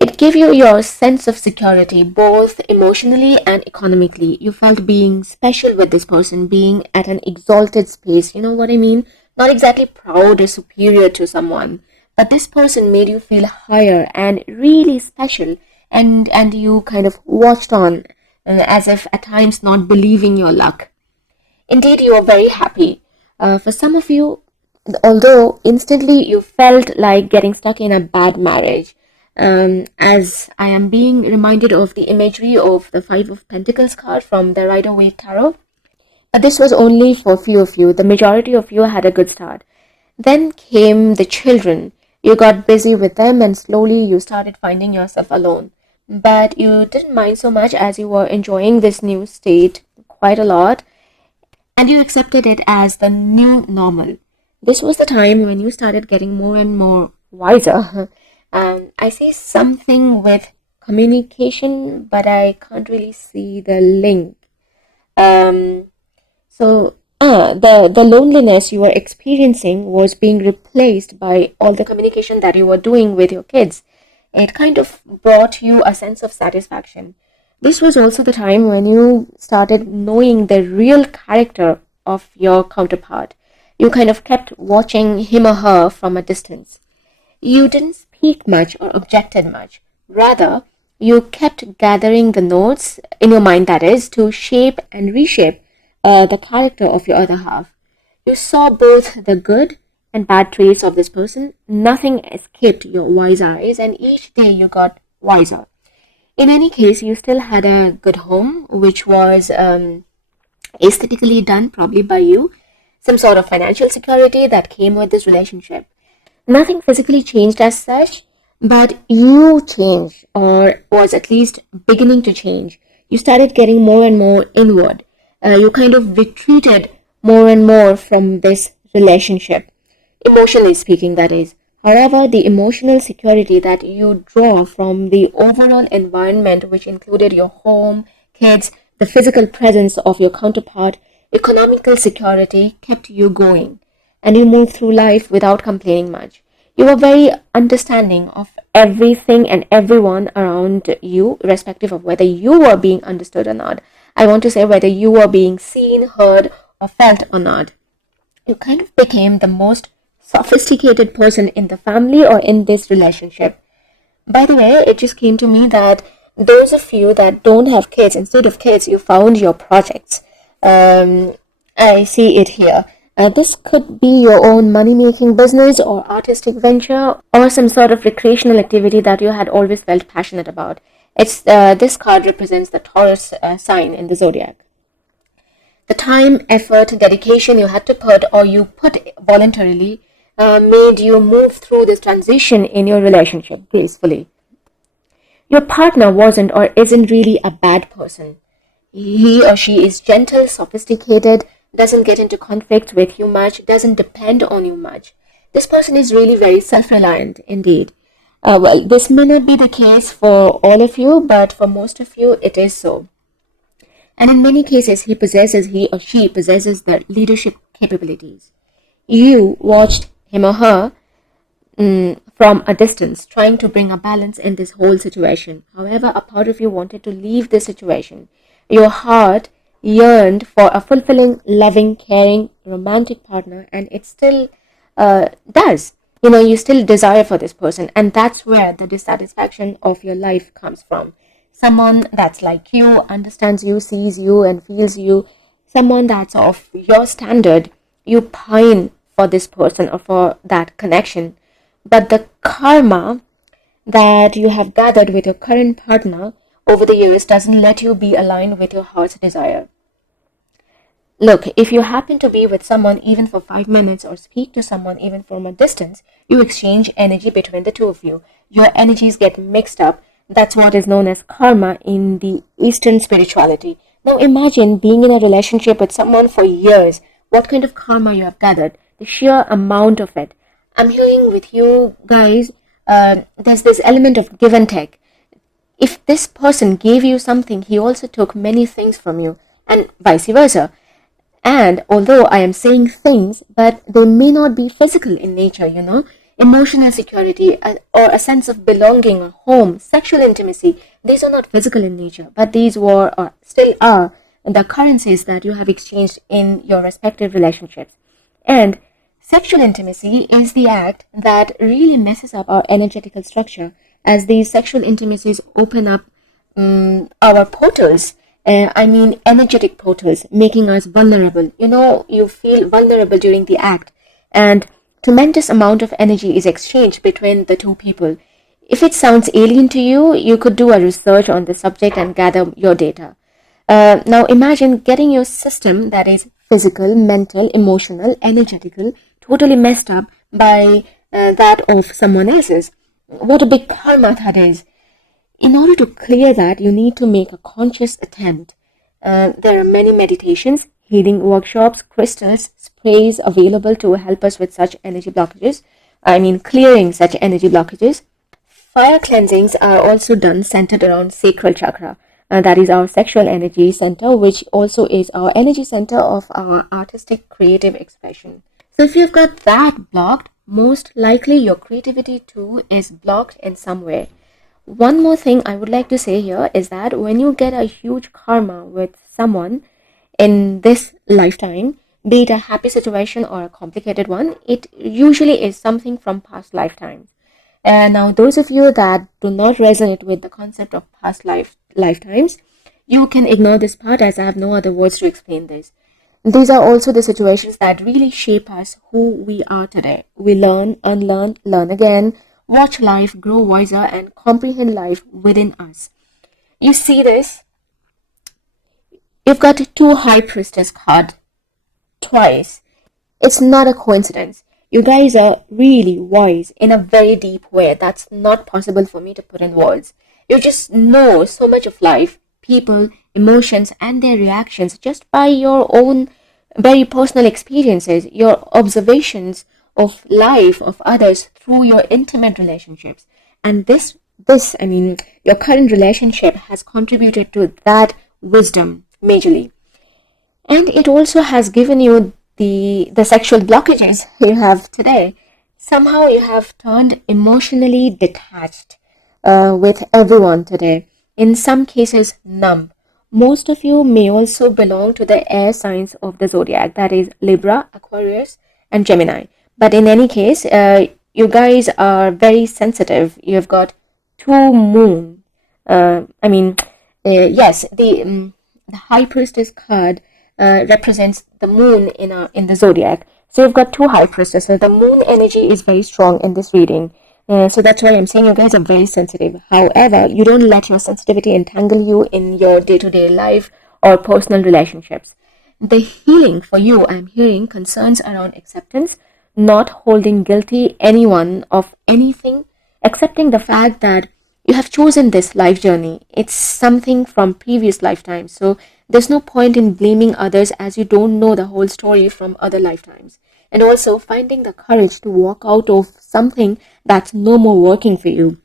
It gave you your sense of security, both emotionally and economically. You felt being special with this person, being at an exalted space. You know what I mean? Not exactly proud or superior to someone, but this person made you feel higher and really special, and you kind of watched on as if at times not believing your luck. Indeed, you were very happy. For some of you, although instantly you felt like getting stuck in a bad marriage. As I am being reminded of the imagery of the Five of Pentacles card from the Rider-Waite Tarot. But this was only for few of you. The majority of you had a good start. Then came the children. You got busy with them and slowly you started finding yourself alone. But you didn't mind so much as you were enjoying this new state quite a lot. and you accepted it as the new normal. This was the time when you started getting more and more wiser. I see something with communication, but I can't really see the link. Um, the loneliness you were experiencing was being replaced by all the communication that you were doing with your kids. It kind of brought you a sense of satisfaction. This was also the time when you started knowing the real character of your counterpart. You kind of kept watching him or her from a distance. You didn't speak much or objected much. Rather, you kept gathering the notes in your mind, that is, to shape and reshape the character of your other half. You saw both the good and bad traits of this person. Nothing escaped your wise eyes, and each day you got wiser. In any case, you still had a good home, which was aesthetically done probably by you, some sort of financial security that came with this relationship. Nothing physically changed as such, but you changed, or was at least beginning to change. You started getting more and more inward. You kind of retreated more and more from this relationship, emotionally speaking, that is. However, the emotional security that you draw from the overall environment, which included your home, kids, the physical presence of your counterpart, economical security, kept you going, and you moved through life without complaining much. You were very understanding of everything and everyone around you, irrespective of whether you were being understood or not. I want to say whether you were being seen, heard, or felt or not. You kind of became the most sophisticated person in the family or in this relationship. By the way, it just came to me that those of you that don't have kids, instead of kids, you found your projects. I see it here. This could be your own money-making business or artistic venture or some sort of recreational activity that you had always felt passionate about. This card represents the Taurus sign in the zodiac. The time, effort, dedication you had to put or you put voluntarily made you move through this transition in your relationship gracefully. Your partner wasn't or isn't really a bad person. He or she is gentle, sophisticated, doesn't get into conflict with you much, doesn't depend on you much. This person is really very self-reliant indeed. Well, this may not be the case for all of you, but for most of you, it is so. And in many cases, he or she possesses the leadership capabilities. You watched him or her from a distance, trying to bring a balance in this whole situation. However, a part of you wanted to leave this situation. Your heart yearned for a fulfilling, loving, caring, romantic partner, and it still does. You still desire for this person, and that's where the dissatisfaction of your life comes from. Someone that's like you, understands you, sees you, and feels you. Someone that's of your standard. You pine for this person or for that connection. But the karma that you have gathered with your current partner over the years doesn't let you be aligned with your heart's desire. Look, if you happen to be with someone even for 5 minutes or speak to someone even from a distance, you exchange energy between the two of you. Your energies get mixed up. That's what is known as karma in the Eastern spirituality. Now imagine being in a relationship with someone for years. What kind of karma you have gathered, the sheer amount of it. I'm hearing with you guys, there's this element of give and take. If this person gave you something, he also took many things from you, and vice versa. And although I am saying things, but they may not be physical in nature, emotional security or a sense of belonging, a home, sexual intimacy, these are not physical in nature, but these were or still are the currencies that you have exchanged in your respective relationships. And sexual intimacy is the act that really messes up our energetical structure, as these sexual intimacies open up our portals. Energetic portals, making us vulnerable. You feel vulnerable during the act, and tremendous amount of energy is exchanged between the two people. If it sounds alien to you, you could do a research on the subject and gather your data. Now imagine getting your system, that is physical, mental, emotional, energetical, totally messed up by that of someone else's. What a big karma that is. In order to clear that, you need to make a conscious attempt. There are many meditations, healing workshops, crystals, sprays available to help us with such energy blockages. I mean, clearing such energy blockages. Fire cleansings are also done centered around Sacral Chakra. That is our sexual energy center, which also is our energy center of our artistic creative expression. So if you've got that blocked, most likely your creativity too is blocked in some way. One more thing I would like to say here is that when you get a huge karma with someone in this lifetime, be it a happy situation or a complicated one, it usually is something from past lifetimes. Now, those of you that do not resonate with the concept of past lifetimes, you can ignore this part as I have no other words to explain this. These are also the situations that really shape us who we are today. We learn, unlearn, learn again, watch life grow wiser, and comprehend life within us. You see this? You've got two High Priestess card twice. It's not a coincidence. You guys are really wise in a very deep way. That's not possible for me to put in words. You just know so much of life, people, emotions, and their reactions just by your own very personal experiences, your observations of life of others through your intimate relationships. And I mean, your current relationship has contributed to that wisdom majorly. And it also has given you the sexual blockages you have today. Somehow you have turned emotionally detached with everyone today. In some cases, numb. Most of you may also belong to the air signs of the zodiac, that is Libra, Aquarius, and Gemini. But in any case, you guys are very sensitive. You've got two moon. Yes, the High Priestess card represents the moon in the zodiac. So you've got two High Priestesses. The moon energy is very strong in this reading. So that's why I'm saying you guys are very sensitive. However, you don't let your sensitivity entangle you in your day-to-day life or personal relationships. The healing for you, I'm hearing, concerns around acceptance, not holding guilty anyone of anything, accepting the fact that you have chosen this life journey. It's something from previous lifetimes. So there's no point in blaming others as you don't know the whole story from other lifetimes. And also finding the courage to walk out of something that's no more working for you.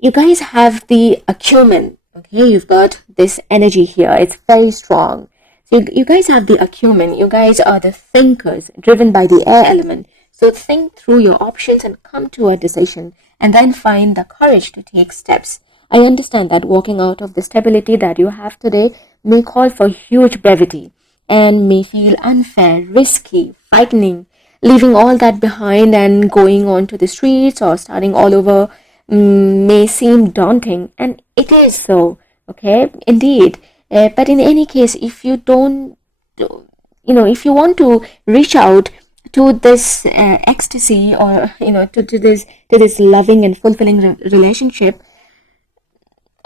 You guys have the acumen, okay? You've got this energy here. It's very strong. So you guys have the acumen. You guys are the thinkers driven by the air element. So think through your options and come to a decision and then find the courage to take steps. I understand that walking out of the stability that you have today may call for huge brevity and may feel unfair, risky, frightening. Leaving all that behind and going on to the streets or starting all over may seem daunting, and it is so, okay, indeed. But in any case, if you don't, if you want to reach out to this ecstasy or to this loving and fulfilling relationship,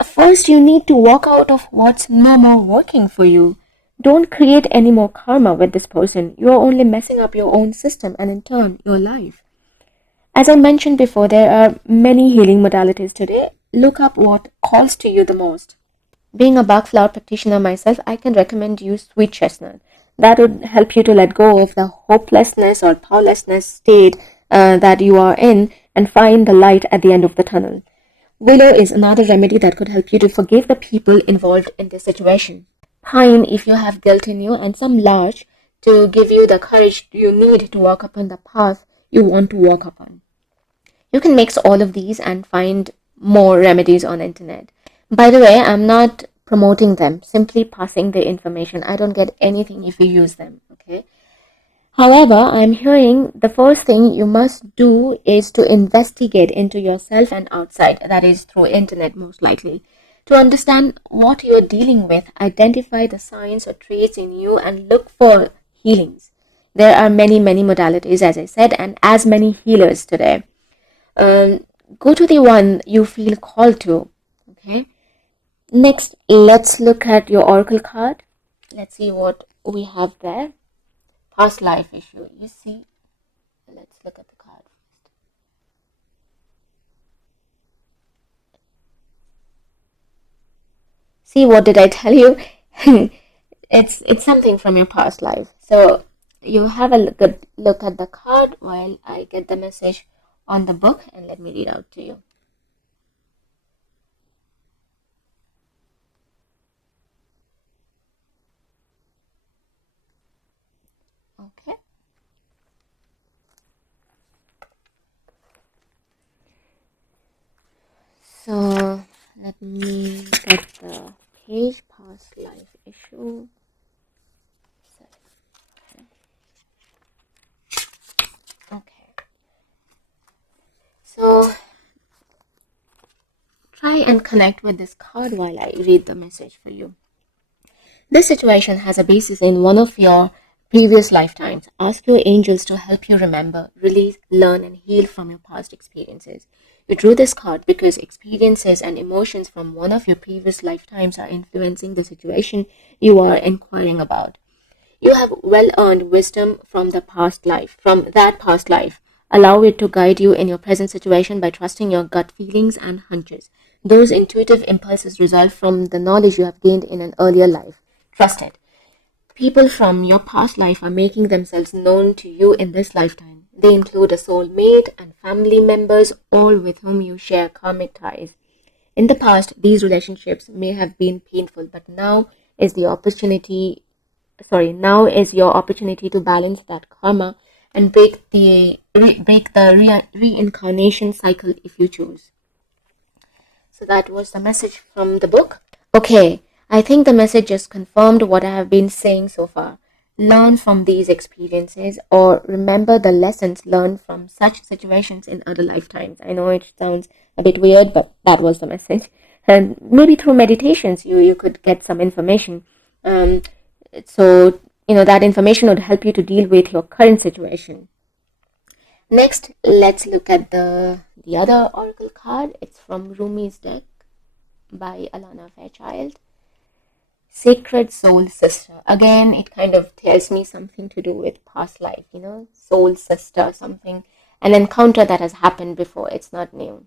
first you need to walk out of what's no more working for you. Don't create any more karma with this person. You are only messing up your own system and in turn your life. As I mentioned before, there are many healing modalities today. Look up what calls to you the most. Being a Bach flower practitioner myself, I can recommend you sweet chestnut. That would help you to let go of the hopelessness or powerlessness state that you are in and find the light at the end of the tunnel. Willow is another remedy that could help you to forgive the people involved in this situation. Pine if you have guilt in you, and some larch to give you the courage you need to walk upon the path you want to walk upon. You can mix all of these and find more remedies on internet. By the way, I'm not promoting them, simply passing the information. I don't get anything if you use them, okay? However, I'm hearing the first thing you must do is to investigate into yourself and outside, that is through internet most likely. To understand what you're dealing with, identify the signs or traits in you and look for healings. There are many, many modalities, as I said, and as many healers today. Go to the one you feel called to, okay? Next, let's look at your oracle card. Let's see what we have there. Past life issue. You see, let's look at the card first. See, what did I tell you? It's something from your past life. So you have a good look at the card while I get the message on the book, and let me read out to you. Okay. So let me get the page, past life issue. Okay. So try and connect with this card while I read the message for you. This situation has a basis in one of your previous lifetimes. Ask your angels to help you remember, release, learn, and heal from your past experiences. You drew this card because experiences and emotions from one of your previous lifetimes are influencing the situation you are inquiring about. You have well-earned wisdom from that past life. Allow it to guide you in your present situation by trusting your gut feelings and hunches. Those intuitive impulses result from the knowledge you have gained in an earlier life. Trust it. People from your past life are making themselves known to you in this lifetime. They include a soulmate and family members, all with whom you share karmic ties. In the past, these relationships may have been painful, but now is your opportunity to balance that karma and break the reincarnation cycle if you choose. So that was the message from the book. Okay, I think the message just confirmed what I have been saying so far. Learn from these experiences or remember the lessons learned from such situations in other lifetimes. I know it sounds a bit weird, but that was the message. And maybe through meditations, you could get some information. So, that information would help you to deal with your current situation. Next, let's look at the other oracle card. It's from Rumi's deck by Alana Fairchild. Sacred Soul Sister. Again, it kind of tells me something to do with past life, soul sister, something, an encounter that has happened before. It's not new.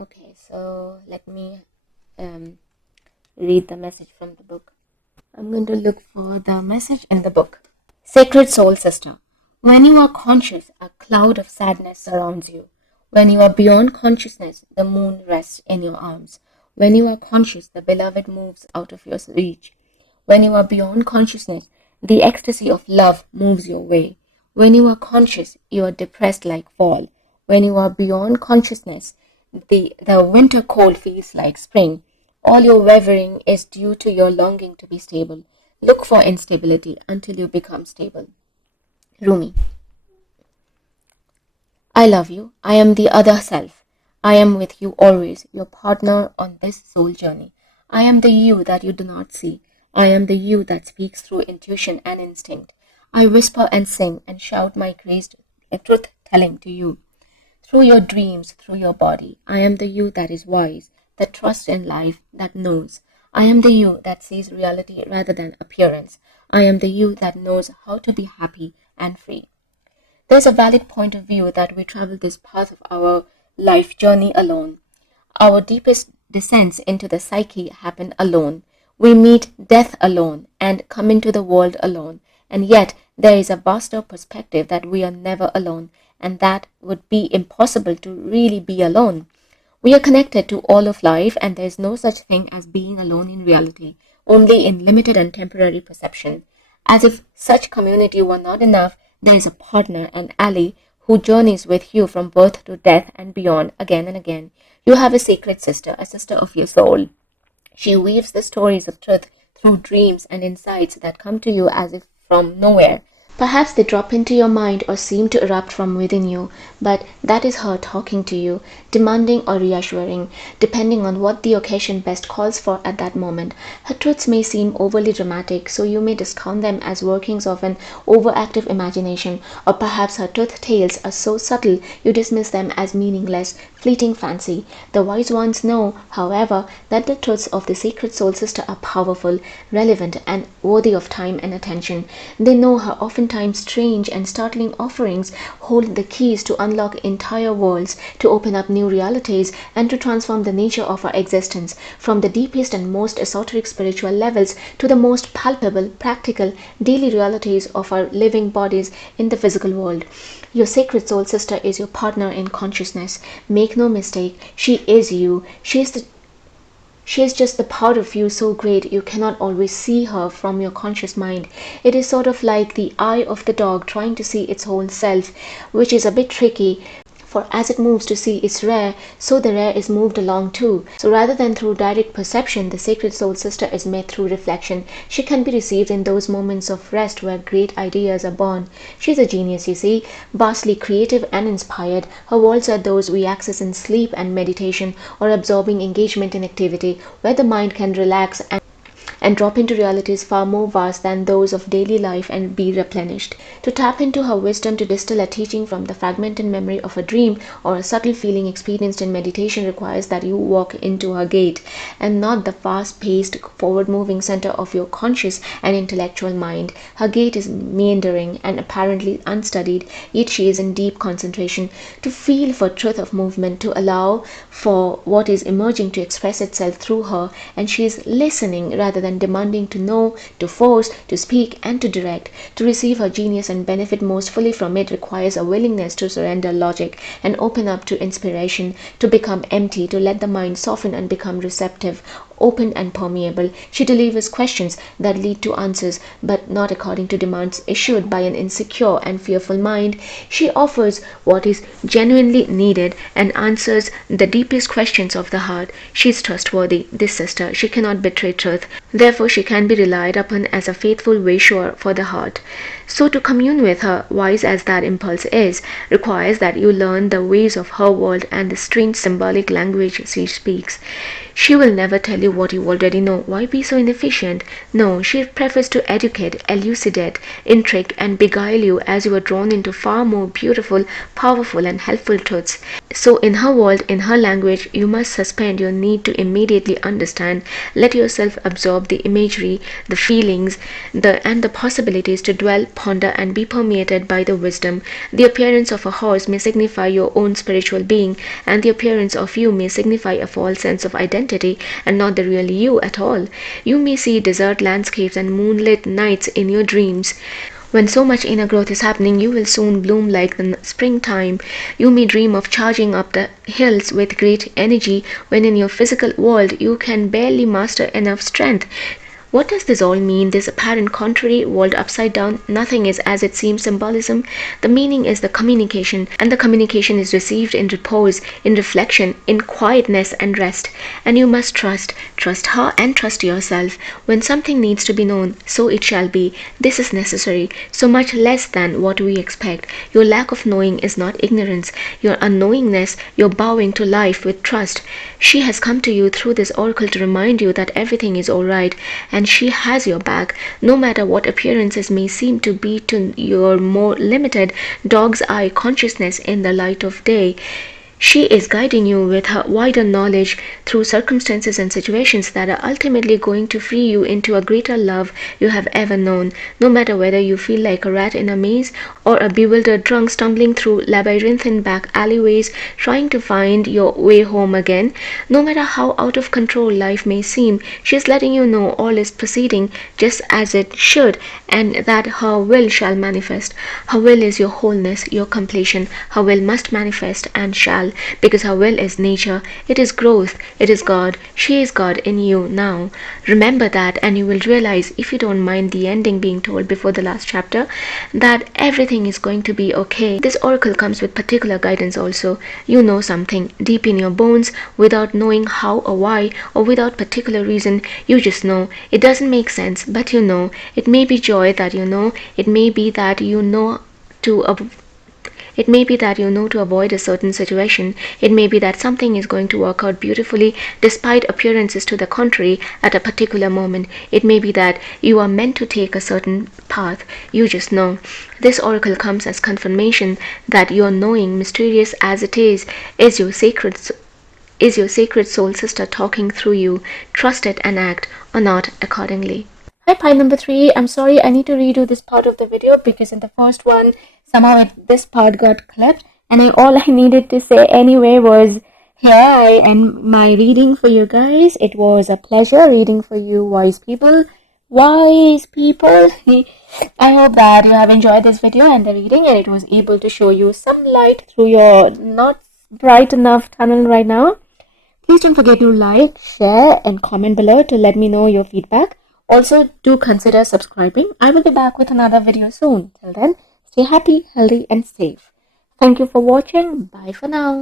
Okay, so let me read the message from the book. I'm going to look for the message in the book. Sacred Soul Sister. When you are conscious, a cloud of sadness surrounds you. When you are beyond consciousness, the moon rests in your arms. When you are conscious, the beloved moves out of your reach. When you are beyond consciousness, the ecstasy of love moves your way. When you are conscious, you are depressed like fall. When you are beyond consciousness, the winter cold feels like spring. All your wavering is due to your longing to be stable. Look for instability until you become stable. Rumi. I love you. I am the other self. I am with you always, your partner on this soul journey. I am the you that you do not see. I am the you that speaks through intuition and instinct. I whisper and sing and shout my grace truth telling to you. Through your dreams, through your body, I am the you that is wise, that trusts in life, that knows. I am the you that sees reality rather than appearance. I am the you that knows how to be happy and free. There's a valid point of view that we travel this path of our life journey alone. Our deepest descents into the psyche happen alone. We meet death alone and come into the world alone. And yet, there is a vaster perspective that we are never alone, and that would be impossible to really be alone. We are connected to all of life, and there is no such thing as being alone in reality, only in limited and temporary perception. As if such community were not enough, there is a partner, an ally, who journeys with you from birth to death and beyond again and again. You have a sacred sister, a sister of your soul. She weaves the stories of truth through dreams and insights that come to you as if from nowhere. Perhaps they drop into your mind or seem to erupt from within you, but that is her talking to you, demanding or reassuring, depending on what the occasion best calls for at that moment. Her truths may seem overly dramatic, so you may discount them as workings of an overactive imagination, or perhaps her truth tales are so subtle you dismiss them as meaningless, fleeting fancy. The wise ones know, however, that the truths of the sacred soul sister are powerful, relevant, and worthy of time and attention. They know her often oftentimes strange and startling offerings, hold the keys to unlock entire worlds, to open up new realities, and to transform the nature of our existence, from the deepest and most esoteric spiritual levels to the most palpable, practical, daily realities of our living bodies in the physical world. Your sacred soul sister is your partner in consciousness. Make no mistake, she is you. She is just the part of you so great you cannot always see her from your conscious mind. It is sort of like the eye of the dog trying to see its whole self, which is a bit tricky. For as it moves to see its rear, so the rear is moved along too. So rather than through direct perception, the sacred soul sister is met through reflection. She can be received in those moments of rest where great ideas are born. She's a genius, you see, vastly creative and inspired. Her worlds are those we access in sleep and meditation, or absorbing engagement in activity, where the mind can relax and drop into realities far more vast than those of daily life and be replenished. To tap into her wisdom, to distill a teaching from the fragmented memory of a dream or a subtle feeling experienced in meditation requires that you walk into her gate, and not the fast-paced, forward-moving center of your conscious and intellectual mind. Her gate is meandering and apparently unstudied, yet she is in deep concentration, to feel for truth of movement, to allow for what is emerging to express itself through her, and she is listening rather than demanding to know, to force, to speak, and to direct. To receive her genius and benefit most fully from it requires a willingness to surrender logic and open up to inspiration, to become empty, to let the mind soften and become receptive, open and permeable. She delivers questions that lead to answers, but not according to demands issued by an insecure and fearful mind. She offers what is genuinely needed and answers the deepest questions of the heart. She is trustworthy, this sister. She cannot betray truth. Therefore, she can be relied upon as a faithful wayshower for the heart. So to commune with her, wise as that impulse is, requires that you learn the ways of her world and the strange symbolic language she speaks. She will never tell you what you already know. Why be so inefficient? No, she prefers to educate, elucidate, intrigue, and beguile you as you are drawn into far more beautiful, powerful, and helpful truths. So in her world, in her language, you must suspend your need to immediately understand. Let yourself absorb the imagery, the feelings, and the possibilities to dwell, ponder, and be permeated by the wisdom. The appearance of a horse may signify your own spiritual being, and the appearance of you may signify a false sense of identity and not the real you at all. You may see desert landscapes and moonlit nights in your dreams. When so much inner growth is happening, you will soon bloom like the springtime. You may dream of charging up the hills with great energy when in your physical world you can barely muster enough strength. What does this all mean? This apparent contrary, world upside down, nothing is as it seems symbolism. The meaning is the communication, and the communication is received in repose, in reflection, in quietness and rest. And you must trust her and trust yourself. When something needs to be known, so it shall be. This is necessary, so much less than what we expect. Your lack of knowing is not ignorance. Your unknowingness, your bowing to life with trust. She has come to you through this oracle to remind you that everything is all right, and she has your back, no matter what appearances may seem to be to your more limited dog's eye consciousness in the light of day. She is guiding you with her wider knowledge through circumstances and situations that are ultimately going to free you into a greater love you have ever known, no matter whether you feel like a rat in a maze or a bewildered drunk stumbling through labyrinthine back alleyways trying to find your way home again. No matter how out of control life may seem, she is letting you know all is proceeding just as it should, and that her will shall manifest. Her will is your wholeness, your completion. Her will must manifest and shall, because her will is nature, it is growth, it is God. She is God in you now. Remember that, and you will realize, if you don't mind the ending being told before the last chapter, that everything is going to be okay. This oracle comes with particular guidance also. You know something deep in your bones without knowing how or why, or without particular reason. You just know. It doesn't make sense, but you know. It may be joy that you know. It may be that you know to avoid a certain situation. It may be that something is going to work out beautifully despite appearances to the contrary at a particular moment. It may be that you are meant to take a certain path. You just know. This oracle comes as confirmation that your knowing, mysterious as it is your sacred soul sister talking through you. Trust it and act or not accordingly. Pi number 3, I'm sorry, I need to redo this part of the video because in the first one, somehow this part got clipped, and all I needed to say anyway was, here I end my reading for you guys. It was a pleasure reading for you, wise people. Wise people. I hope that you have enjoyed this video and the reading, and it was able to show you some light through your not bright enough tunnel right now. Please don't forget to like, share, and comment below to let me know your feedback. Also, do consider subscribing. I will be back with another video soon. Till then, stay happy, healthy, and safe. Thank you for watching. Bye for now.